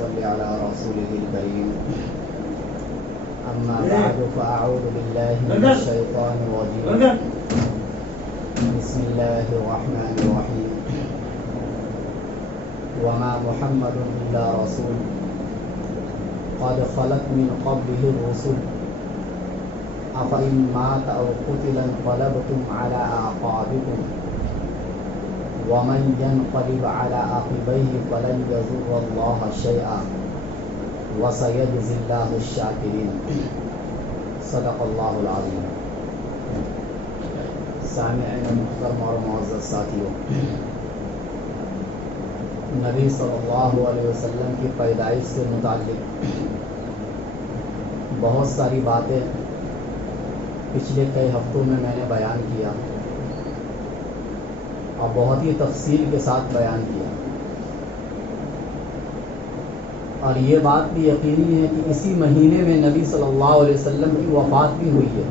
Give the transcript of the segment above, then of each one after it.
صل على رسوله الكريم أما بعد فأعوذ بالله من الشيطان الرجيم بسم الله الرحمن الرحيم وما محمد إلا رسول قد خلت من قبله الرسل أفإن مات أو قتل انقلبتم على أعقابكم ومن ينقلب على عقبيه فلن يضر الله شيئا وسيجزي الله الشاكرين صدق الله العظيم. سامعین محترم اور معزز ساتھیوں، نبی صلی اللہ علیہ وسلم کی پیدائش سے متعلق بہت ساری باتیں پچھلے کئی ہفتوں میں نے بیان کیا اور بہت ہی تفصیل کے ساتھ بیان کیا، اور یہ بات بھی یقینی ہے کہ اسی مہینے میں نبی صلی اللہ علیہ وسلم کی وفات بھی ہوئی ہے.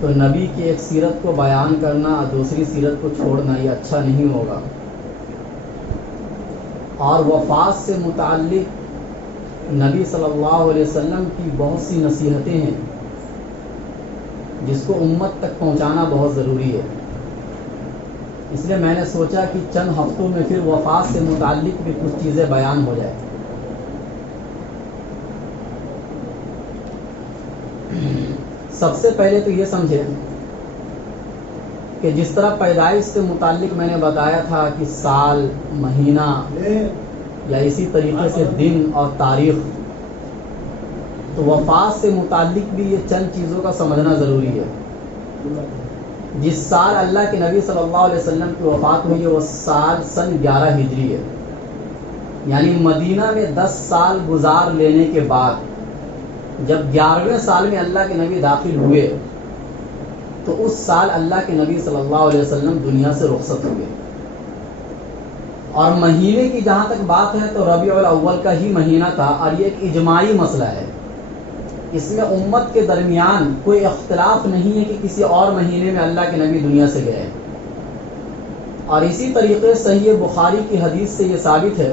تو نبی کی ایک سیرت کو بیان کرنا اور دوسری سیرت کو چھوڑنا یہ اچھا نہیں ہوگا. اور وفات سے متعلق نبی صلی اللہ علیہ وسلم کی بہت سی نصیحتیں ہیں جس کو امت تک پہنچانا بہت ضروری ہے. اس لیے میں نے سوچا کہ چند ہفتوں میں پھر وفات سے متعلق بھی کچھ چیزیں بیان ہو جائیں. سب سے پہلے تو یہ سمجھیں کہ جس طرح پیدائش سے متعلق میں نے بتایا تھا کہ سال، مہینہ یا اسی طریقے سے دن اور تاریخ، تو وفات سے متعلق بھی یہ چند چیزوں کا سمجھنا ضروری ہے. جس سال اللہ کے نبی صلی اللہ علیہ وسلم کی وفات ہوئی ہے وہ سال سن 11 ہجری ہے، یعنی مدینہ میں 10 سال گزار لینے کے بعد جب 11ویں سال میں اللہ کے نبی داخل ہوئے تو اس سال اللہ کے نبی صلی اللہ علیہ وسلم دنیا سے رخصت ہوئے. اور مہینے کی جہاں تک بات ہے تو ربیع الاول کا ہی مہینہ تھا، اور یہ ایک اجماعی مسئلہ ہے. اس میں امت کے درمیان کوئی اختلاف نہیں ہے کہ کسی اور مہینے میں اللہ کے نبی دنیا سے گئے. اور اسی طریقے صحیح بخاری کی حدیث سے یہ ثابت ہے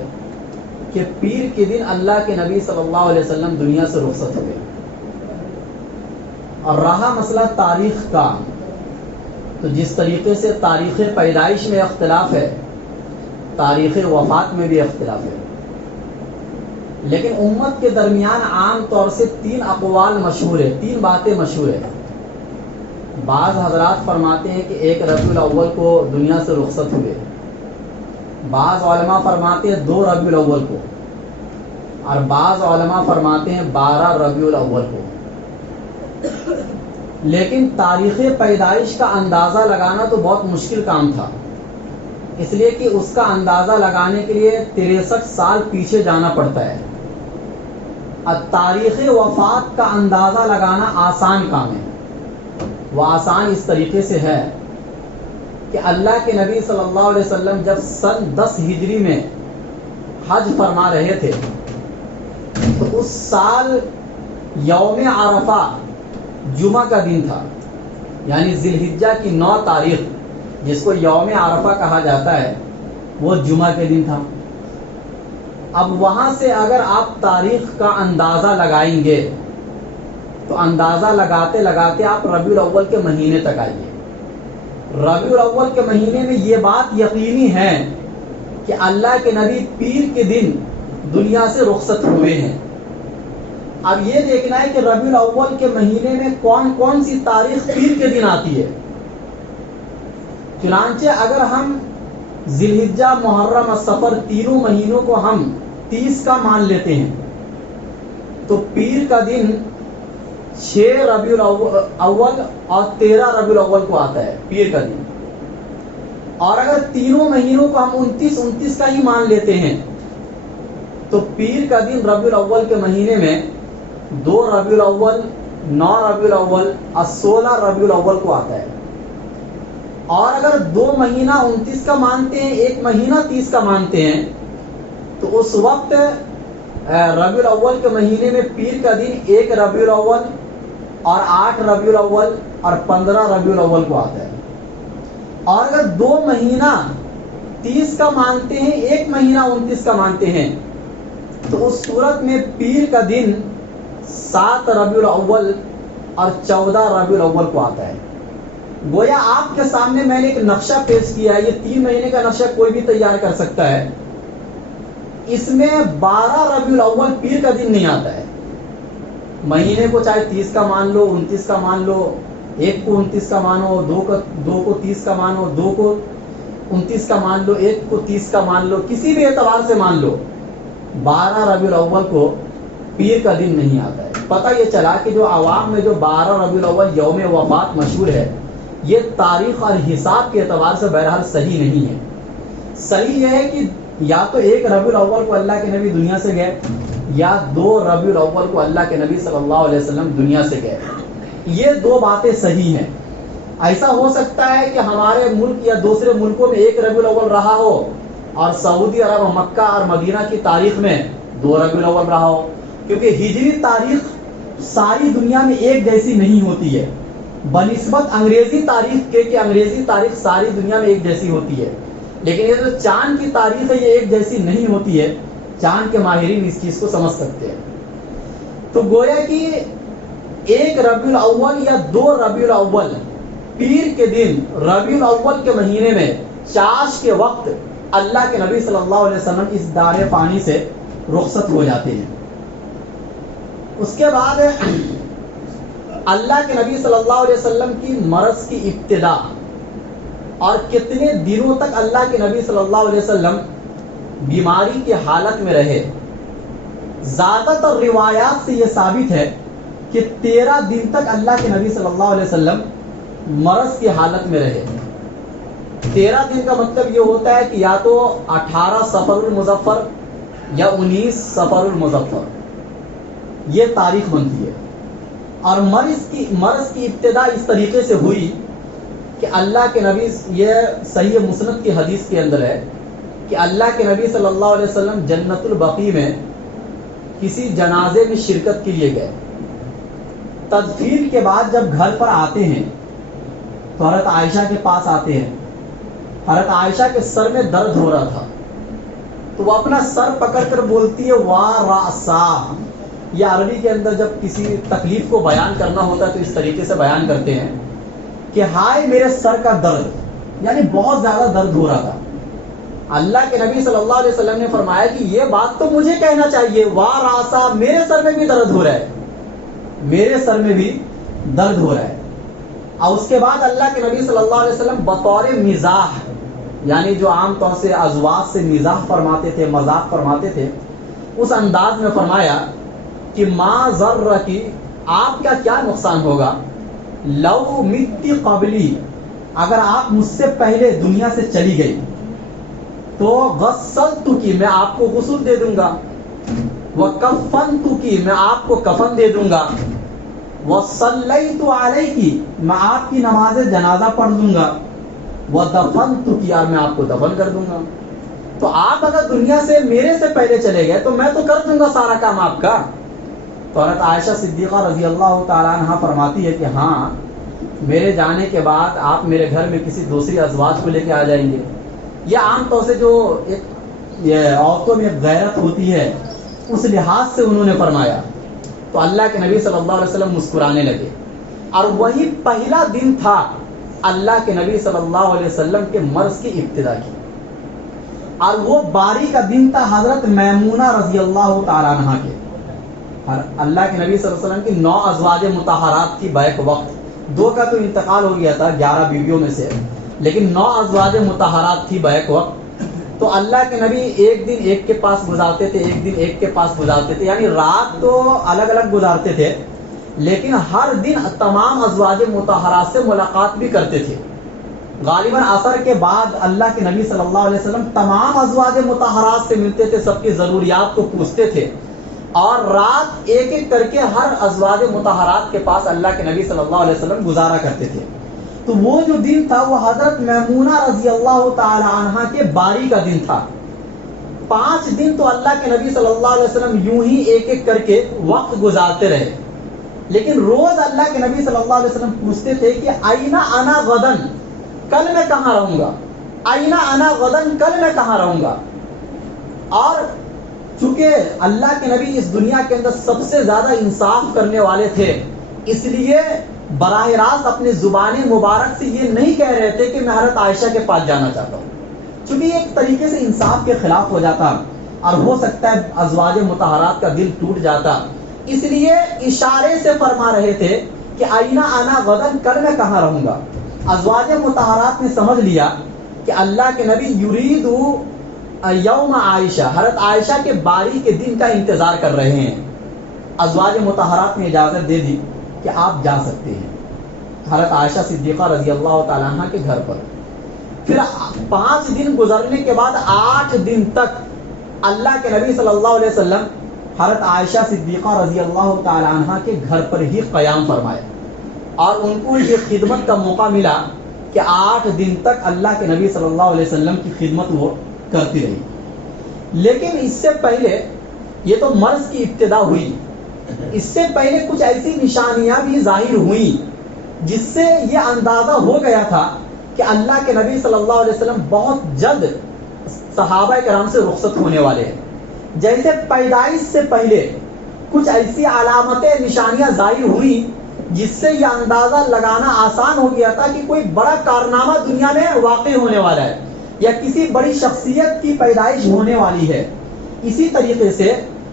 کہ پیر کے دن اللہ کے نبی صلی اللہ علیہ وسلم دنیا سے رخصت ہوئے. اور رہا مسئلہ تاریخ کا، تو جس طریقے سے تاریخ پیدائش میں اختلاف ہے، تاریخ وفات میں بھی اختلاف ہے. لیکن امت کے درمیان عام طور سے 3 اقوال مشہور ہے، 3 باتیں مشہور ہیں. بعض حضرات فرماتے ہیں کہ 1 ربیع الاول کو دنیا سے رخصت ہوئے، بعض علماء فرماتے ہیں 2 ربیع الاول کو، اور بعض علماء فرماتے ہیں 12 ربیع الاول کو. لیکن تاریخ پیدائش کا اندازہ لگانا تو بہت مشکل کام تھا، اس لیے کہ اس کا اندازہ لگانے کے لیے 63 سال پیچھے جانا پڑتا ہے. اور تاریخ وفات کا اندازہ لگانا آسان کام ہے. وہ آسان اس طریقے سے ہے کہ اللہ کے نبی صلی اللہ علیہ وسلم جب سن 10 ہجری میں حج فرما رہے تھے تو اس سال یوم عرفہ جمعہ کا دن تھا، یعنی ذی الحجہ کی 9 تاریخ جس کو یوم عرفہ کہا جاتا ہے وہ جمعہ کے دن تھا. اب وہاں سے اگر آپ تاریخ کا اندازہ لگائیں گے تو اندازہ لگاتے لگاتے آپ ربیع الاول کے مہینے تک آئیے. ربیع الاول کے مہینے میں یہ بات یقینی ہے کہ اللہ کے نبی پیر کے دن دنیا سے رخصت ہوئے ہیں. اب یہ دیکھنا ہے کہ ربیع الاول کے مہینے میں کون کون سی تاریخ پیر کے دن آتی ہے. چنانچہ اگر ہم ذی الحجہ، محرم اور صفر تینوں مہینوں کو ہم 30 کا مان لیتے ہیں تو پیر کا دن 6 ربیع الاول اور 13 ربیع الاول کو آتا ہے پیر کا دن. اور اگر تینوں مہینوں کو ہم 29 کا ہی مان لیتے ہیں تو پیر کا دن ربیع الاول کے مہینے میں 2 ربیع الاول، 9 ربیع الاول اور 16 ربیع الاول کو آتا ہے. اور اگر 2 مہینہ 29 کا مانتے ہیں، 1 مہینہ 30 کا مانتے ہیں تو اس وقت ربیع الاول کے مہینے میں پیر کا دن 1 ربیع الاول اور 8 ربیع الاول اور 15 ربیع الاول کو آتا ہے. اور اگر 2 مہینہ 30 کا مانتے ہیں، ایک مہینہ 29 کا مانتے ہیں، تو اس صورت میں پیر کا دن 7 ربیع الاول اور 14 ربیع الاول کو آتا ہے۔ گویا آپ کے سامنے میں نے ایک نقشہ پیش کیا ہے، یہ 3 مہینے کا نقشہ کوئی بھی تیار کر سکتا ہے۔ اس میں 12 ربیع الاول پیر کا دن نہیں آتا ہے۔ مہینے کو چاہے 30 کا مان لو، 29 کا مان لو، 1 کو 29 کا مانو، 2 کو 30 کا مانو، 2 کو 29 کا مان لو، 1 کو 30 کا مان لو، کسی بھی اعتبار سے مان لو، 12 ربیع الاول کو پیر کا دن نہیں آتا ہے۔ پتہ یہ چلا کہ جو عوام میں جو 12 ربیع الاول یوم وفات مشہور ہے، یہ تاریخ اور حساب کے اعتبار سے بہرحال صحیح نہیں ہے۔ صحیح یہ ہے کہ یا تو 1 ربیع الاول کو اللہ کے نبی دنیا سے گئے، یا 2 ربیع الاول کو اللہ کے نبی صلی اللہ علیہ وسلم دنیا سے گئے۔ یہ 2 باتیں صحیح ہیں۔ ایسا ہو سکتا ہے کہ ہمارے ملک یا دوسرے ملکوں میں 1 ربیع الاول رہا ہو اور سعودی عرب، مکہ اور مدینہ کی تاریخ میں 2 ربیع الاول رہا ہو، کیونکہ ہجری تاریخ ساری دنیا میں ایک جیسی نہیں ہوتی ہے، بنسبت انگریزی تاریخ کے کہ انگریزی تاریخ ساری دنیا میں ایک جیسی ہوتی ہے، لیکن یہ جو چاند کی تاریخ ہے یہ ایک جیسی نہیں ہوتی ہے۔ چاند کے ماہرین اس چیز کو سمجھ سکتے ہیں۔ تو گویا کہ 1 ربیع الاول یا 2 ربیع الاول پیر کے دن ربیع الاول کے مہینے میں چاش کے وقت اللہ کے نبی صلی اللہ علیہ وسلم اس دار فانی سے رخصت ہو جاتے ہیں۔ اس کے بعد اللہ کے نبی صلی اللہ علیہ وسلم کی مرض کی ابتدا اور کتنے دنوں تک اللہ کے نبی صلی اللہ علیہ وسلم بیماری کی حالت میں رہے، زیادہ تر روایات سے یہ ثابت ہے کہ 13 دن تک اللہ کے نبی صلی اللہ علیہ وسلم مرض کی حالت میں رہے۔ 13 دن کا مطلب یہ ہوتا ہے کہ یا تو 18 صفر المظفر یا 19 صفر المظفر، یہ تاریخ بنتی ہے۔ اور مرض کی ابتدا اس طریقے سے ہوئی کہ اللہ کے نبی، یہ صحیح مسند کی حدیث کے اندر ہے کہ اللہ کے نبی صلی اللہ علیہ وسلم جنت البقیع میں کسی جنازے میں شرکت کے لیے گئے۔ تدفین کے بعد جب گھر پر آتے ہیں تو حضرت عائشہ کے پاس آتے ہیں۔ حضرت عائشہ کے سر میں درد ہو رہا تھا، تو وہ اپنا سر پکڑ کر بولتی ہے وا راسا۔ یہ عربی کے اندر جب کسی تکلیف کو بیان کرنا ہوتا ہے تو اس طریقے سے بیان کرتے ہیں کہ ہائے میرے سر کا درد، یعنی بہت زیادہ درد ہو رہا تھا۔ اللہ کے نبی صلی اللہ علیہ وسلم نے فرمایا کہ یہ بات تو مجھے کہنا چاہیے، وا راسا، میرے سر میں بھی درد ہو رہا ہے، میرے سر میں بھی درد ہو رہا ہے۔ اور اس کے بعد اللہ کے نبی صلی اللہ علیہ وسلم بطور مزاح، یعنی جو عام طور سے ازواج سے مزاح فرماتے تھے، مذاق فرماتے تھے، اس انداز میں فرمایا کہ ما ضرکی، آپ کا کیا نقصان ہوگا، لو متی قبلی، اگر آپ مجھ سے پہلے دنیا سے چلی گئی تو غسلتکی، میں آپ کو غسل دے دوں گا، وکفنتکی، میں آپ کو کفن دے دوں گا، وصلیت علیکی، میں آپ کی نماز جنازہ پڑھ دوں گا، ودفنتکی، اور میں آپ کو دفن کر دوں گا۔ تو آپ اگر دنیا سے میرے سے پہلے چلے گئے تو میں تو کر دوں گا سارا کام آپ کا۔ تو حضرت عائشہ صدیقہ رضی اللہ تعالیٰ عنہ فرماتی ہے کہ ہاں، میرے جانے کے بعد آپ میرے گھر میں کسی دوسری ازواج کو لے کے آ جائیں گے۔ یہ عام طور سے جو ایک عورتوں میں غیرت ہوتی ہے اس لحاظ سے انہوں نے فرمایا۔ تو اللہ کے نبی صلی اللہ علیہ وسلم مسکرانے لگے، اور وہی پہلا دن تھا اللہ کے نبی صلی اللہ علیہ وسلم کے مرض کی ابتدا کی، اور وہ باری کا دن تھا حضرت میمونہ رضی اللہ تعالیٰ عنہ کے۔ اللہ کے نبی صلی اللہ علیہ وسلم کی 9 ازواج مطہرات تھی بیک وقت، 2 کا تو انتقال ہو گیا تھا 11 بیویوں میں سے، لیکن 9 ازواج مطہرات تھی بیک وقت۔ تو اللہ کے نبی ایک دن ایک کے پاس گزارتے تھے، ایک دن ایک کے پاس گزارتے تھے، یعنی رات تو الگ الگ گزارتے تھے، لیکن ہر دن تمام ازواج مطہرات سے ملاقات بھی کرتے تھے۔ غالباً عصر کے بعد اللہ کے نبی صلی اللہ علیہ وسلم تمام ازواج مطہرات سے ملتے تھے، سب کی ضروریات کو پوچھتے تھے، اور رات ایک ایک کر کے ہر ازواج مطہرات کے پاس اللہ کے نبی صلی اللہ علیہ وسلم گزارا کرتے تھے۔ تو وہ جو دن تھا وہ حضرت میمونہ رضی اللہ تعالی عنہ کے باری کا دن تھا۔ 5 دن تو اللہ کے نبی صلی اللہ علیہ وسلم یوں ہی ایک ایک کر کے وقت گزارتے رہے، لیکن روز اللہ کے نبی صلی اللہ علیہ وسلم پوچھتے تھے کہ اینا انا غدن، کل میں کہاں رہوں گا، آئینہ انا غدن، کل میں کہاں رہوں گا. اور چونکہ اللہ کے نبی اس دنیا کے اندر سب سے زیادہ انصاف کرنے والے تھے، اس لیے براہ راست اپنی زبان مبارک سے یہ نہیں کہہ رہے تھے کہ میں حضرت عائشہ کے پاس جانا چاہتا ہوں، چونکہ یہ ایک طریقے سے انصاف کے خلاف ہو جاتا اور ہو سکتا ہے ازواج مطہرات کا دل ٹوٹ جاتا. اس لیے اشارے سے فرما رہے تھے کہ آئینہ انا غدن، کل میں کہاں رہوں گا. ازواج مطہرات نے سمجھ لیا کہ اللہ کے نبی یرید یوم عائشہ، حضرت عائشہ کے باری کے دن کا انتظار کر رہے ہیں. ازواج مطہرات نے اجازت دے دی کہ آپ جا سکتے ہیں حضرت عائشہ صدیقہ رضی اللہ تعالیٰ عنہ کے گھر پر. پھر 5 دن گزرنے کے بعد 8 دن تک اللہ کے نبی صلی اللہ علیہ وسلم حضرت عائشہ صدیقہ رضی اللہ تعالیٰ عنہ کے گھر پر ہی قیام فرمائے، اور ان کو یہ خدمت کا موقع ملا کہ 8 دن تک اللہ کے نبی صلی اللہ علیہ وسلم کی خدمت وہ کرتی رہی. لیکن اس سے پہلے، یہ تو مرض کی ابتدا ہوئی، اس سے پہلے کچھ ایسی نشانیاں بھی ظاہر ہوئیں جس سے یہ اندازہ ہو گیا تھا کہ اللہ کے نبی صلی اللہ علیہ وسلم بہت جلد صحابہ کرام سے رخصت ہونے والے ہیں. جیسے پیدائش سے پہلے کچھ ایسی علامتیں، نشانیاں ظاہر ہوئی جس سے یہ اندازہ لگانا آسان ہو گیا تھا کہ کوئی بڑا کارنامہ دنیا میں واقع ہونے والا ہے یا کسی بڑی شخصیت کی پیدائش ہونے والی ہے. اسی طریقے سے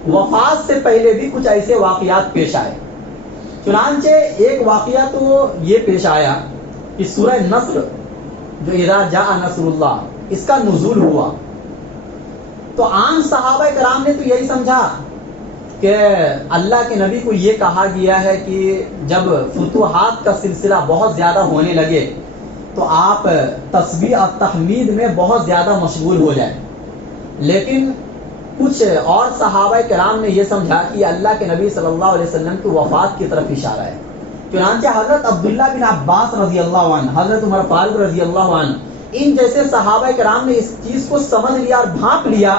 وفات سے پہلے بھی کچھ ایسے واقعات پیش آئے. چنانچہ ایک واقعہ تو یہ پیش آیا کہ سورہ نصر جو اذا جاء نصر اللہ، اس کا نزول ہوا تو عام صحابہ کرام نے تو یہی سمجھا کہ اللہ کے نبی کو یہ کہا گیا ہے کہ جب فتوحات کا سلسلہ بہت زیادہ ہونے لگے تو آپ تسبیح اور تحمید میں بہت زیادہ مشغول ہو جائیں. لیکن کچھ اور صحابہ کرام نے یہ سمجھا کہ اللہ کے نبی صلی اللہ علیہ وسلم کی وفات کی طرف اشارہ ہے. چنانچہ حضرت عبداللہ بن عباس رضی اللہ عنہ، حضرت عمر فاروق رضی اللہ عنہ، ان جیسے صحابہ کرام نے اس چیز کو سمجھ لیا اور بھانپ لیا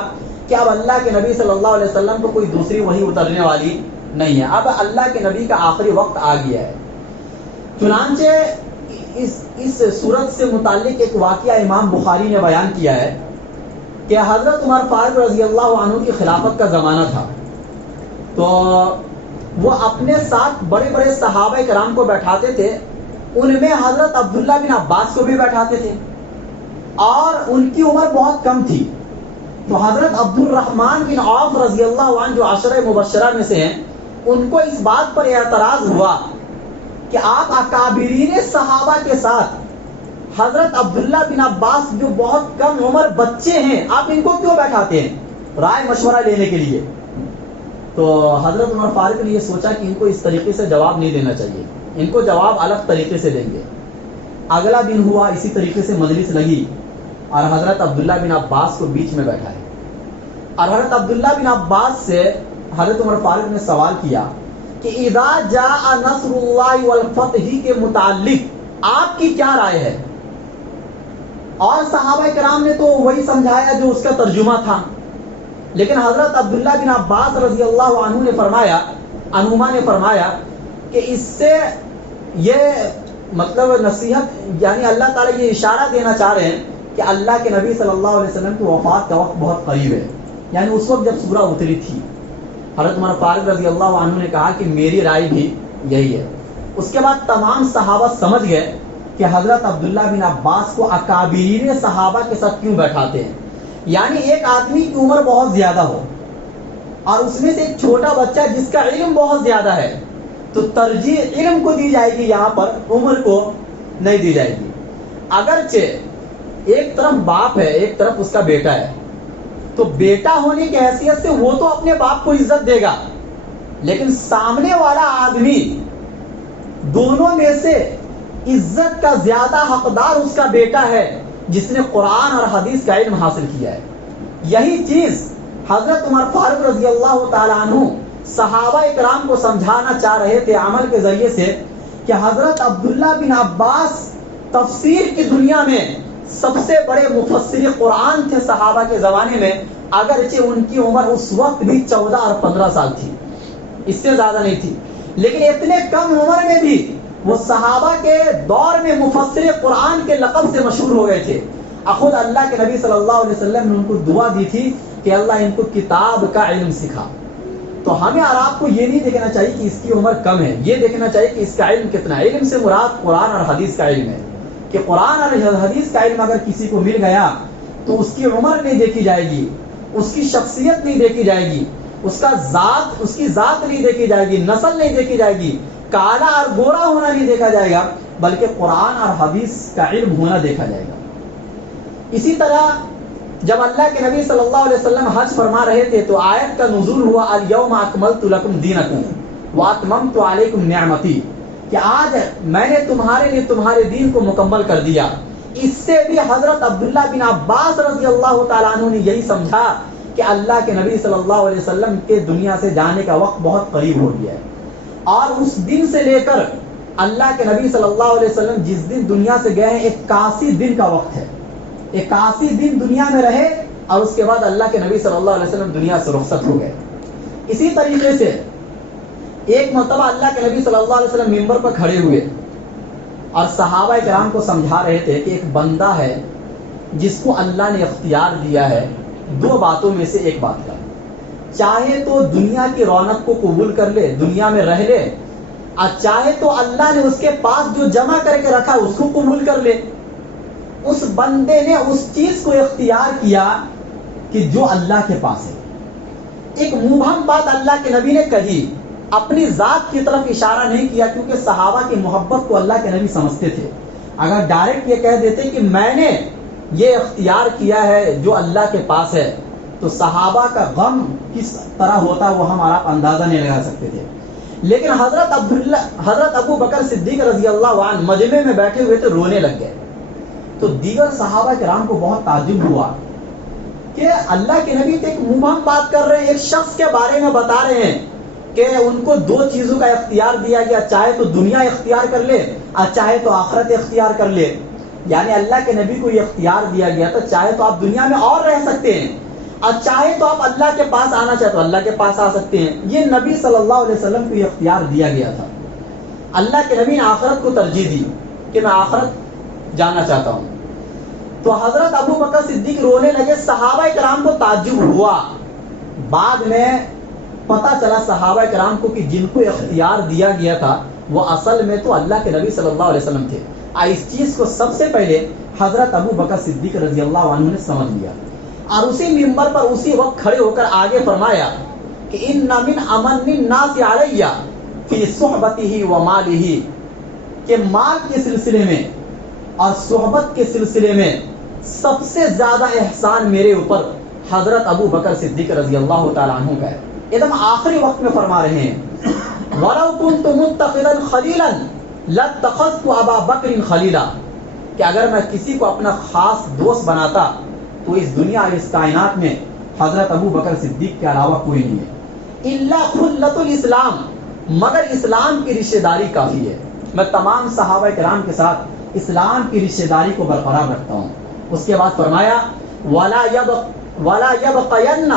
کہ اب اللہ کے نبی صلی اللہ علیہ وسلم کو کوئی دوسری وحی اترنے والی نہیں ہے، اب اللہ کے نبی کا آخری وقت آ گیا ہے. چنانچہ اس صورت سے متعلق ایک واقعہ امام بخاری نے بیان کیا ہے کہ حضرت عمر فاروق رضی اللہ عنہ کی خلافت کا زمانہ تھا، تو وہ اپنے ساتھ بڑے بڑے صحابہ کرام کو بیٹھاتے تھے. ان میں حضرت عبداللہ بن عباس کو بھی بیٹھاتے تھے اور ان کی عمر بہت کم تھی. تو حضرت عبد الرحمن بن عوف رضی اللہ عنہ جو عشرہ مبشرہ میں سے ہیں، ان کو اس بات پر اعتراض ہوا کہ آپ اکابرین صحابہ کے ساتھ حضرت عبداللہ بن عباس جو بہت کم عمر بچے ہیں، آپ ان کو کیوں بیٹھاتے ہیں رائے مشورہ لینے کے لیے. تو حضرت عمر فاروق نے یہ سوچا کہ ان کو اس طریقے سے جواب نہیں دینا چاہیے، ان کو جواب الگ طریقے سے دیں گے. اگلا دن ہوا، اسی طریقے سے مجلس لگی اور حضرت عبداللہ بن عباس کو بیچ میں بیٹھائے اور حضرت عبداللہ بن عباس سے حضرت عمر فاروق نے سوال کیا کہ اذا جاء نصر اللہ والفتح کے متعلق آپ کی کیا رائے ہے. اور صحابہ کرام نے تو وہی سمجھایا جو اس کا ترجمہ تھا، لیکن حضرت عبداللہ بن عباس رضی اللہ عنہما نے فرمایا کہ اس سے یہ مطلب نصیحت، یعنی اللہ تعالیٰ یہ اشارہ دینا چاہ رہے ہیں کہ اللہ کے نبی صلی اللہ علیہ وسلم کی وفات کا وقت بہت قریب ہے، یعنی اس وقت جب سورہ اتری تھی. حضرت عمر فاروق رضی اللہ عنہ نے کہا کہ میری رائے بھی یہی ہے. اس کے بعد تمام صحابہ سمجھ گئے کہ حضرت عبداللہ بن عباس کو اکابرین صحابہ کے ساتھ کیوں بیٹھاتے ہیں. یعنی ایک آدمی کی عمر بہت زیادہ ہو اور اس میں سے ایک چھوٹا بچہ جس کا علم بہت زیادہ ہے، تو ترجیح علم کو دی جائے گی، یہاں پر عمر کو نہیں دی جائے گی. اگرچہ ایک طرف باپ ہے، ایک طرف اس کا بیٹا ہے، تو بیٹا ہونے کی حیثیت سے وہ تو اپنے باپ کو عزت دے گا، لیکن سامنے والا آدمی دونوں میں سے عزت کا زیادہ حقدار اس کا بیٹا ہے جس نے قرآن اور حدیث کا علم حاصل کیا ہے. یہی چیز حضرت عمر فاروق رضی اللہ تعالیٰ عنہ صحابہ اکرام کو سمجھانا چاہ رہے تھے عمل کے ذریعے سے کہ حضرت عبداللہ بن عباس تفسیر کی دنیا میں سب سے بڑے مفسر قرآن تھے صحابہ کے زمانے میں، اگرچہ ان کی عمر اس وقت بھی 14 اور 15 سال تھی، اس سے زیادہ نہیں تھی، لیکن اتنے کم عمر میں بھی وہ صحابہ کے دور میں مفسر قرآن کے لقب سے مشہور ہو گئے تھے. خود اللہ کے نبی صلی اللہ علیہ وسلم نے ان کو دعا دی تھی کہ اللہ ان کو کتاب کا علم سکھا. تو ہمیں اور آپ کو یہ نہیں دیکھنا چاہیے کہ اس کی عمر کم ہے، یہ دیکھنا چاہیے کہ اس کا علم کتنا ہے. علم سے مراد قرآن اور حدیث کا علم ہے کہ قرآن اور حدیث کا علم اگر کسی کو مل گیا تو اس کی عمر نہیں دیکھی جائے گی، اس کی شخصیت نہیں دیکھی جائے گی، اس کی ذات نہیں دیکھی جائے گی، نسل نہیں دیکھی جائے گی، کالا اور گورا ہونا نہیں دیکھا جائے گا، بلکہ قرآن اور حدیث کا علم ہونا دیکھا جائے گا. اسی طرح جب اللہ کے نبی صلی اللہ علیہ وسلم حج فرما رہے تھے تو آیت کا نزول ہوا الیوم اکملت لکم دینکم واتممت علیکم نعمتی، کہ آج میں نے تمہارے لیے تمہارے دین کو مکمل کر دیا. اس سے بھی حضرت عبداللہ بن عباس رضی اللہ تعالیٰ عنہ نے یہی سمجھا کہ اللہ کے نبی صلی اللہ علیہ وسلم کے دنیا سے جانے کا وقت بہت قریب ہو گیا ہے، اور اس دن سے لے کر اللہ کے نبی صلی اللہ علیہ وسلم جس دن دنیا سے گئے ہیں 81 دن کا وقت ہے. 81 دن دنیا میں رہے اور اس کے بعد اللہ کے نبی صلی اللہ علیہ وسلم دنیا سے رخصت ہو گئے. اسی طریقے سے ایک مرتبہ اللہ کے نبی صلی اللہ علیہ وسلم ممبر پر کھڑے ہوئے اور صحابہ کرام کو سمجھا رہے تھے کہ ایک بندہ ہے جس کو اللہ نے اختیار دیا ہے دو باتوں میں سے ایک بات کا، چاہے تو دنیا کی رونق کو قبول کر لے، دنیا میں رہ لے، اور چاہے تو اللہ نے اس کے پاس جو جمع کر کے رکھا اس کو قبول کر لے. اس بندے نے اس چیز کو اختیار کیا کہ جو اللہ کے پاس ہے. ایک مبہم بات اللہ کے نبی نے کہی، اپنی ذات کی طرف اشارہ نہیں کیا، کیونکہ صحابہ کی محبت کو اللہ کے نبی سمجھتے تھے. اگر ڈائریکٹ یہ کہہ دیتے کہ میں نے یہ اختیار کیا ہے جو اللہ کے پاس ہے، تو صحابہ کا غم کس طرح ہوتا وہ ہم آپ اندازہ نہیں لگا سکتے تھے. لیکن حضرت ابو بکر صدیق رضی اللہ عنہ مجمع میں بیٹھے ہوئے تھے، رونے لگ گئے. تو دیگر صحابہ کرام کو بہت تعجب ہوا کہ اللہ کے نبی تو ایک مبہم بات کر رہے ہیں، ایک شخص کے بارے میں بتا رہے ہیں کہ ان کو دو چیزوں کا اختیار دیا گیا، چاہے تو دنیا اختیار کر لے اور چاہے تو آخرت اختیار کر لے. یعنی اللہ کے نبی کو یہ اختیار دیا گیا تھا، چاہے تو آپ دنیا میں اور رہ سکتے ہیں اور چاہے تو آپ اللہ کے پاس آنا چاہے تو اللہ کے پاس آ سکتے ہیں. یہ نبی صلی اللہ علیہ وسلم کو یہ اختیار دیا گیا تھا. اللہ کے نبی نے آخرت کو ترجیح دی کہ میں آخرت جانا چاہتا ہوں. تو حضرت ابو بکر صدیق رونے لگے. صحابہ کرام کو تعجب ہوا. بعد میں پتہ چلا صحابہ کرام کو کہ جن کو اختیار دیا گیا تھا وہ اصل میں تو اللہ کے نبی صلی اللہ علیہ وسلم تھے. اس چیز کو سب سے پہلے حضرت ابو بکر صدیق رضی اللہ عنہ نے سمجھ لیا اور اسی منبر پر اسی وقت کھڑے ہو کر آگے فرمایا کہ ان من امن الناس علی فی صحبتہ و مالہ، کہ مال کے سلسلے میں اور صحبت کے سلسلے میں سب سے زیادہ احسان میرے اوپر حضرت ابو بکر صدیق رضی اللہ تعالیٰ عنہ کا ہے. ایک دم آخری وقت میں فرما رہے ہیں وَلَوْ كُنْتُ مُتَّخِذًا خَلِيلًا لَاتَّخَذْتُ أَبَا بَكْرٍ خَلِيلًا، کہ اگر میں کسی کو اپنا خاص دوست بناتا تو اس دنیا اور اس کائنات میں حضرت ابو بکر صدیق کے علاوہ کوئی نہیں ہے. إِلَّا خُلَّةُ الْإِسْلام، مگر اسلام کی رشتہ داری کافی ہے. میں تمام صحابہ کرام کے ساتھ اسلام کی رشتہ داری کو برقرار رکھتا ہوں. اس کے بعد فرمایا وَلَا يَبْقَيَنَّ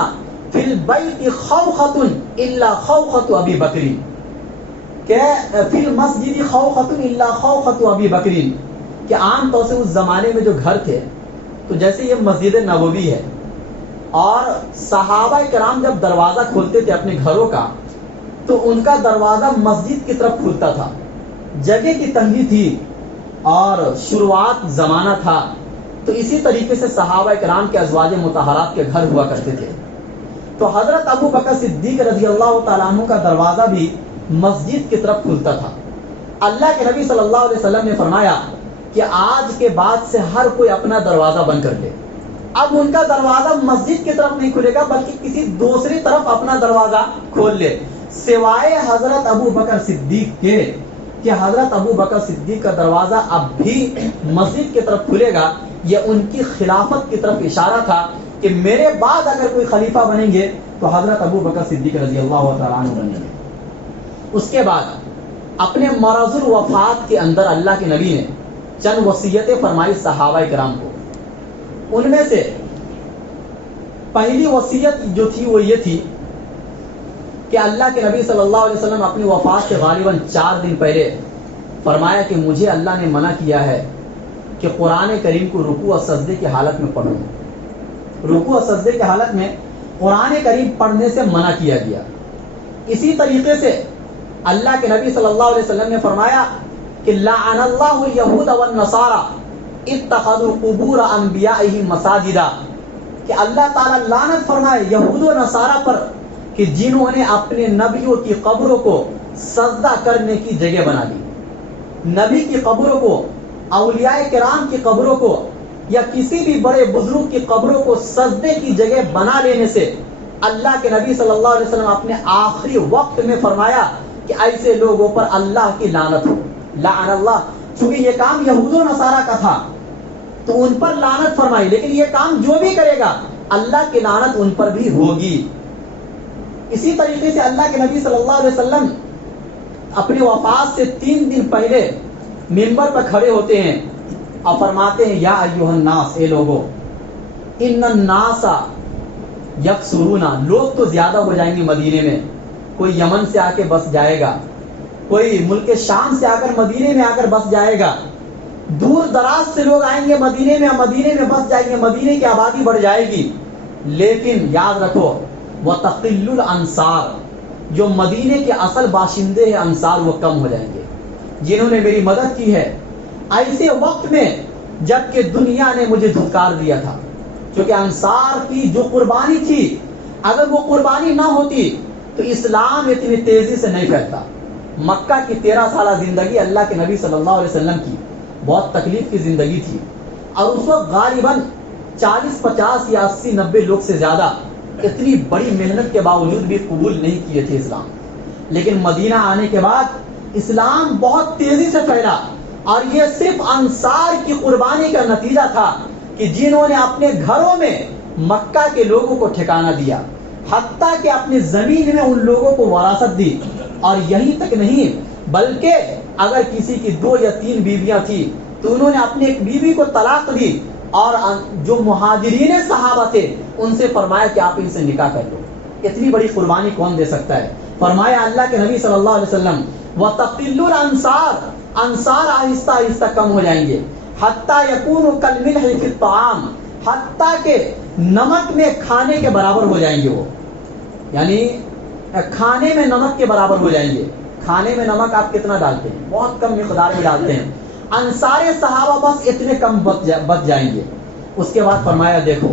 فِي الْبَيْتِ خَوْخَةٌ إِلَّا خَوْخَةُ أَبِي بَكْرٍ، کہ فی المسجد خوخۃ الا خوخۃ ابی بکر، کہ عام طور سے اس زمانے میں جو گھر تھے تو جیسے یہ مسجد نبوی ہے اور صحابہ کرام جب دروازہ کھولتے تھے اپنے گھروں کا تو ان کا دروازہ مسجد کی طرف کھلتا تھا. جگہ کی تنگی تھی اور شروعات زمانہ تھا، تو اسی طریقے سے صحابہ کرام کے ازواج مطہرات کے گھر ہوا کرتے تھے. تو حضرت ابو بکر صدیق رضی اللہ تعالیٰ عنہ کا دروازہ بھی مسجد کی طرف کھلتا تھا. اللہ کے نبی صلی اللہ علیہ وسلم نے فرمایا کہ آج کے بعد سے ہر کوئی اپنا دروازہ بند کر لے. اب ان کا دروازہ مسجد کی طرف نہیں کھلے گا بلکہ کسی دوسری طرف اپنا دروازہ کھول لے، سوائے حضرت ابو بکر صدیق کے، کہ حضرت ابو بکر صدیق کا دروازہ اب بھی مسجد کی طرف کھلے گا. یہ ان کی خلافت کی طرف اشارہ تھا کہ میرے بعد اگر کوئی خلیفہ بنیں گے تو حضرت ابو بکر صدیق رضی اللہ تعالیٰ عنہ بنیں گے. اس کے بعد اپنے مرض الوفات کے اندر اللہ کے نبی نے چند وصیتیں فرمائی صحابہ کرام کو. ان میں سے پہلی وصیت جو تھی وہ یہ تھی کہ اللہ کے نبی صلی اللہ علیہ وسلم اپنی وفات سے غالباً 4 دن پہلے فرمایا کہ مجھے اللہ نے منع کیا ہے کہ قرآن کریم کو رکوع اور سجدے کی حالت میں پڑھوں. رکوع اور سجدے کی حالت میں قرآن کریم پڑھنے سے منع کیا گیا. اسی طریقے سے اللہ کے نبی صلی اللہ علیہ وسلم نے فرمایا کہ لعن اللہ الیہود والنصارى اتخذوا قبور انبیائہم مساجدا، کہ اللہ تعالیٰ لعنت فرمائے یہود و نصارہ پر کہ جنہوں نے اپنے نبیوں کی قبروں کو سجدہ کرنے کی جگہ بنا دی. نبی کی قبروں کو، اولیاء کرام کی قبروں کو یا کسی بھی بڑے بزرگ کی قبروں کو سجدے کی جگہ بنا لینے سے اللہ کے نبی صلی اللہ علیہ وسلم اپنے آخری وقت میں فرمایا کہ ایسے لوگوں پر اللہ کی لعنت ہو. لعن اللہ، چونکہ یہ کام یہود و نصارہ کا تھا تو ان پر لعنت فرمائی، لیکن یہ کام جو بھی کرے گا اللہ کی لعنت ان پر بھی ہوگی. اسی طریقے سے اللہ کے نبی صلی اللہ علیہ وسلم اپنی وفات سے 3 دن پہلے منبر پر کھڑے ہوتے ہیں اور فرماتے ہیں یا ایھا الناس، اے لوگو، ان الناس یکثرون، لوگ تو زیادہ ہو جائیں گے مدینے میں. کوئی یمن سے آ کے بس جائے گا، کوئی ملک شام سے آ کر مدینے میں آ کر بس جائے گا، دور دراز سے لوگ آئیں گے مدینے میں، مدینے میں بس جائیں گے، مدینے کی آبادی بڑھ جائے گی. لیکن یاد رکھو وتقل الانصار، جو مدینے کے اصل باشندے ہیں انصار، وہ کم ہو جائیں گے جنہوں نے میری مدد کی ہے ایسے وقت میں جب کہ دنیا نے مجھے دھتکار دیا تھا. کیونکہ انصار کی جو قربانی تھی، اگر وہ قربانی نہ ہوتی تو اسلام اتنی تیزی سے نہیں پھیلتا. مکہ کی 13 سالہ زندگی اللہ کے نبی صلی اللہ علیہ وسلم کی بہت تکلیف کی زندگی تھی، اور اس وقت غالباً 40 50 یا 80 90 لوگ سے زیادہ اتنی بڑی محنت کے باوجود بھی قبول نہیں کیے تھے اسلام. لیکن مدینہ آنے کے بعد اسلام بہت تیزی سے پھیلا، اور یہ صرف انصار کی قربانی کا نتیجہ تھا کہ جنہوں نے اپنے گھروں میں مکہ کے لوگوں کو ٹھکانہ دیا، حتیٰ کہ اپنی زمین میں ان لوگوں کو وراثت دی. اور یہی تک نہیں بلکہ اگر کسی کی 2 یا 3 بیویاں تھیں تو انہوں نے اپنی ایک بیوی کو طلاق دی، اور جو مہاجرین صحابہ تھے ان سے فرمایا کہ آپ ان سے نکاح کر لو. اتنی بڑی قربانی کون دے سکتا ہے؟ فرمایا اللہ کے نبی صلی اللہ علیہ وسلم وَتَقِلُّ الْأَنصَارِ، انصار آہستہ آہستہ کم ہو جائیں گے، حتیٰ یکونوا کالملح فی الطعام، حتیٰ کہ نمک میں کھانے کے برابر ہو جائیں گے. وہ یعنی کھانے میں نمک کے برابر ہو جائیں گے. کھانے میں نمک آپ کتنا ڈالتے ہیں؟ بہت کم مقدار میں ڈالتے ہیں. انصار صحابہ بس اتنے کم بچ جائیں گے. اس کے بعد فرمایا دیکھو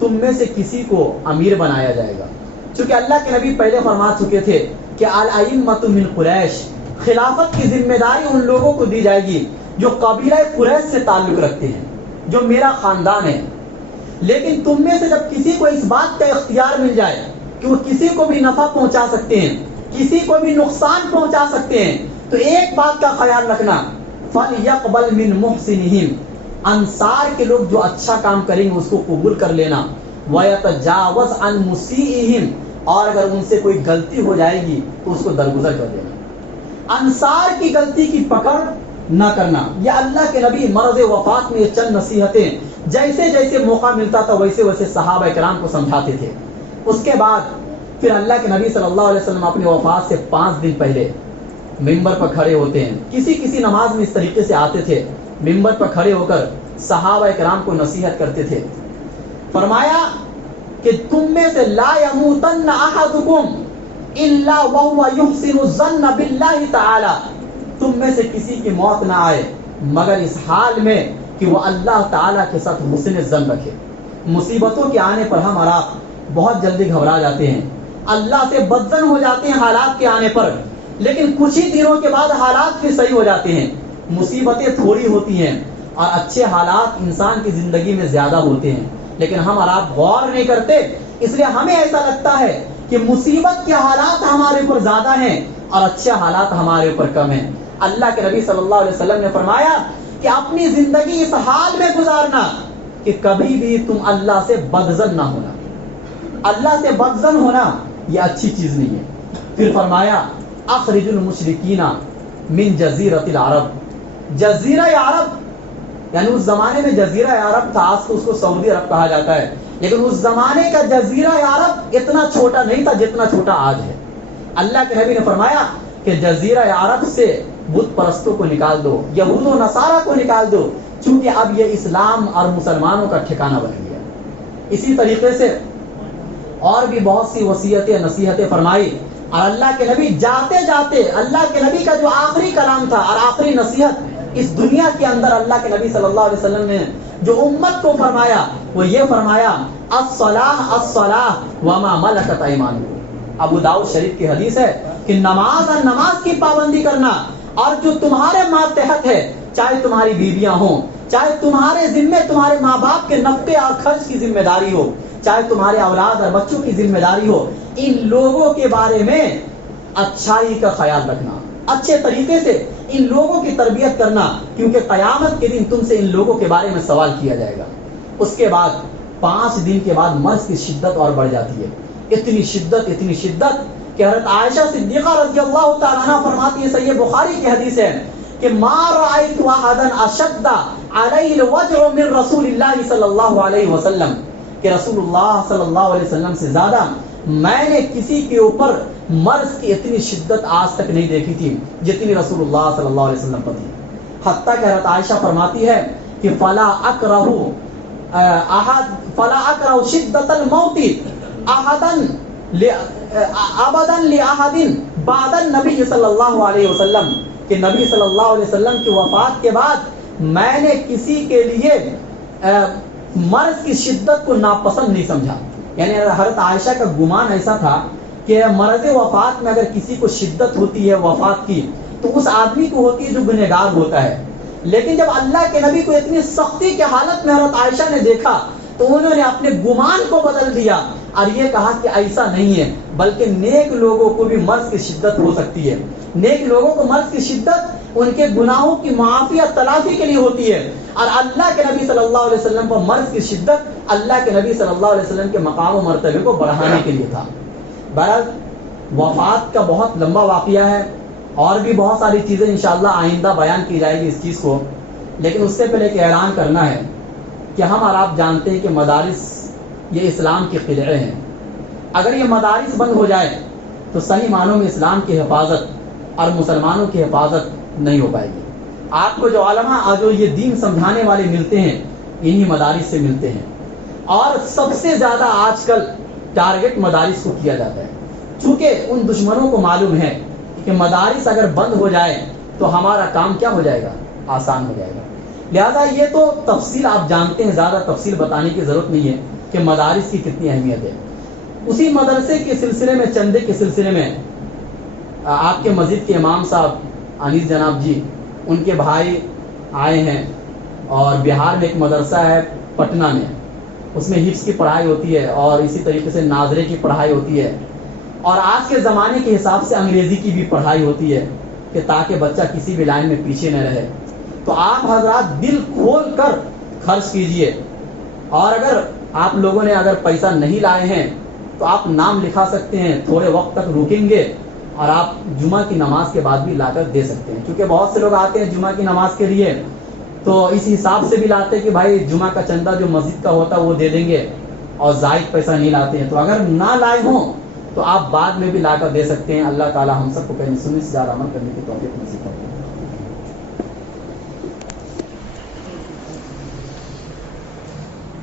تم میں سے کسی کو امیر بنایا جائے گا، چونکہ اللہ کے نبی پہلے فرما چکے تھے کہ الائمۃ من قریش، خلافت کی ذمہ داری ان لوگوں کو دی جائے گی جو قبیلہ قریش سے تعلق رکھتے ہیں، جو میرا خاندان ہے. لیکن تم میں سے جب کسی کو اس بات کا اختیار مل جائے کہ وہ کسی کو بھی نفع پہنچا سکتے ہیں، کسی کو بھی نقصان پہنچا سکتے ہیں، تو ایک بات کا خیال رکھنا فَلْيَقْبَلْ مِنْ مُحْسِنِهِمْ، انصار کے لوگ جو اچھا کام کریں گے اس کو قبول کر لینا. وَيَتَجَاوَزْ عَنْ مُسِيئِهِمْ، اور اگر ان سے کوئی غلطی ہو جائے گی تو اس کو درگزر کر دینا. انصار کی غلطی کی پکڑ نہ کرنا. یہ اللہ کے نبی مرض وفات میں یہ چند نصیحتیں جیسے جیسے موقع ملتا تھا ویسے ویسے صحابہ کرام کو سمجھاتے تھے. اس کے بعد پھر اللہ کے نبی صلی اللہ علیہ وسلم اپنی وفات سے 5 دن پہلے ممبر پر کھڑے ہوتے ہیں. کسی نماز میں اس طریقے سے آتے تھے، ممبر پر کھڑے ہو کر صحابہ کرام کو نصیحت کرتے تھے. فرمایا کہ تم میں سے لا یموتن احدکم الا وهو یحسن الظن باللہ تعالی، تم میں سے کسی کی موت نہ آئے مگر اس حال میں کہ وہ اللہ تعالیٰ کے ساتھ حسن ظن رکھے. مصیبتوں کے آنے پر ہم اور آپ بہت جلدی گھبرا جاتے ہیں، اللہ سے بدظن ہو جاتے ہیں حالات کے آنے پر، لیکن کچھ ہی دنوں کے بعد حالات پھر صحیح ہو جاتے ہیں. مصیبتیں تھوڑی ہوتی ہیں اور اچھے حالات انسان کی زندگی میں زیادہ ہوتے ہیں، لیکن ہم اور آپ غور نہیں کرتے. اس لیے ہمیں ایسا لگتا ہے کہ مصیبت کے حالات ہمارے اوپر زیادہ ہیں اور اچھے حالات ہمارے اوپر کم ہیں. اللہ کے نبی صلی اللہ علیہ وسلم نے فرمایا کہ اپنی زندگی اس حال میں گزارنا کہ کبھی بھی تم اللہ سے بدظن نہ ہونا. اللہ سے بدظن ہونا یہ اچھی چیز نہیں ہے. پھر فرمایا اخرج المشرکین من جزیرۃ العرب، جزیرہ عرب یعنی اس زمانے میں جزیرہ عرب تھا، آج تو اس کو سعودی عرب کہا جاتا ہے، لیکن اس زمانے کا جزیرہ عرب اتنا چھوٹا نہیں تھا جتنا چھوٹا آج ہے. اللہ کے نبی نے فرمایا کہ جزیرہ عرب سے بت پرستوں کو نکال دو، یہود و نصارہ کو نکال دو، چونکہ اب یہ اسلام اور مسلمانوں کا ٹھکانہ بن گیا۔ اسی طریقے سے اور بھی بہت سی وصیتیں نصیحتیں فرمائی، اور اللہ کے نبی جاتے جاتے اللہ کے نبی کا جو آخری کلام تھا اور آخری نصیحت اس دنیا کے اندر اللہ کے نبی صلی اللہ علیہ وسلم نے جو امت کو فرمایا وہ یہ فرمایا، الصلاۃ الصلاۃ وما ملکت ایمانکم۔ ابو داؤد شریف کی حدیث ہے کہ نماز اور نماز کی پابندی کرنا، اور جو تمہارے ماتحت ہے، چاہے تمہاری بیویاں ہوں، چاہے تمہارے ذمے تمہارے ماں باپ کے نفقے اور خرچ کی ذمہ داری ہو، چاہے تمہارے اولاد اور بچوں کی ذمہ داری ہو، ان لوگوں کے بارے میں اچھائی کا خیال رکھنا، اچھے طریقے سے ان لوگوں کی تربیت کرنا، کیونکہ قیامت کے دن تم سے ان لوگوں کے بارے میں سوال کیا جائے گا۔ اس کے بعد 5 دن کے بعد مرض کی شدت اور بڑھ جاتی ہے، اتنی شدت کہ حضرت عائشہ صدیقہ رضی اللہ تعالیٰ عنہ فرماتی ہے، صحیح بخاری کی حدیث ہے کہ ما رأیت احدا اشد علیہ الوجع من رسول اللہ صلی اللہ علیہ وسلم، کہ رسول اللہ صلی اللہ علیہ وسلم سے زیادہ میں نے کسی کے اوپر مرض کی اتنی شدت آج تک نہیں دیکھی تھی جتنی رسول اللہ صلی اللہ علیہ وسلم پر تھی۔ حتیٰ کہ حضرت عائشہ فرماتی ہے کہ فلا اکرہ شدت الموت ابدا لاحد بعد النبی صلی اللہ علیہ وسلم، کہ نبی صلی اللہ علیہ وسلم کی وفات کے بعد میں نے کسی کے لیے مرض کی شدت کو ناپسند نہیں سمجھا۔ یعنی حضرت عائشہ کا گمان ایسا تھا کہ مرض وفات میں اگر کسی کو شدت ہوتی ہے وفات کی تو اس آدمی کو ہوتی ہے جو گنہگار ہوتا ہے، لیکن جب اللہ کے نبی کو اتنی سختی کے حالت میں حضرت عائشہ نے دیکھا تو انہوں نے اپنے گمان کو بدل دیا اور یہ کہا کہ ایسا نہیں ہے، بلکہ نیک لوگوں کو بھی مرض کی شدت ہو سکتی ہے، نیک لوگوں کو مرض کی شدت ان کے گناہوں کی معافی اور تلافی کے لیے ہوتی ہے، اور اللہ کے نبی صلی اللہ علیہ وسلم پر مرض کی شدت اللہ کے نبی صلی اللہ علیہ وسلم کے مقام و مرتبے کو بڑھانے کے لیے تھا۔ بہرحال وفات کا بہت لمبا واقعہ ہے، اور بھی بہت ساری چیزیں انشاءاللہ آئندہ بیان کی جائے گی اس چیز کو، لیکن اس سے پہلے ایک اعلان کرنا ہے کہ ہم اور آپ جانتے ہیں کہ مدارس یہ اسلام کے قلعے ہیں، اگر یہ مدارس بند ہو جائے تو صحیح معنوں میں اسلام کی حفاظت اور مسلمانوں کی حفاظت نہیں ہو پائے گی۔ آپ کو جو علماء جو یہ دین سمجھانے والے ملتے ہیں انہی مدارس سے ملتے ہیں، اور سب سے زیادہ آج کل ٹارگٹ مدارس کو کیا جاتا ہے، چونکہ ان دشمنوں کو معلوم ہے کہ مدارس اگر بند ہو جائے تو ہمارا کام کیا ہو جائے گا؟ آسان ہو جائے گا۔ لہذا یہ تو تفصیل آپ جانتے ہیں، زیادہ تفصیل بتانے کی ضرورت نہیں ہے کہ مدارس کی کتنی اہمیت ہے۔ اسی مدرسے کے سلسلے میں، چندے کے سلسلے میں، آپ کے مسجد کے امام صاحب انیس جناب جی، ان کے بھائی آئے ہیں، اور بہار میں ایک مدرسہ ہے پٹنہ میں، اس میں حفظ کی پڑھائی ہوتی ہے اور اسی طریقے سے ناظرے کی پڑھائی ہوتی ہے، اور آج کے زمانے کے حساب سے انگریزی کی بھی پڑھائی ہوتی ہے کہ تاکہ بچہ کسی بھی لائن میں پیچھے نہ رہے۔ تو آپ حضرات دل کھول کر خرچ کیجئے، اور اگر آپ لوگوں نے اگر پیسہ نہیں لائے ہیں تو آپ نام لکھا سکتے ہیں، تھوڑے وقت تک رکیں گے اور آپ جمعہ کی نماز کے بعد بھی لا کر دے سکتے ہیں، کیونکہ بہت سے لوگ آتے ہیں جمعہ کی نماز کے لیے تو اس حساب سے بھی لاتے ہیں کہ بھائی جمعہ کا چندہ جو مسجد کا ہوتا ہے وہ دے دیں گے، اور زائد پیسہ نہیں لاتے ہیں۔ تو اگر نہ لائے ہوں تو آپ بعد میں بھی لا کر دے سکتے ہیں۔ اللہ تعالی ہم سب کو کہنے سننے سے زیادہ عمل کرنے کی توفیق نصیب فرمائے۔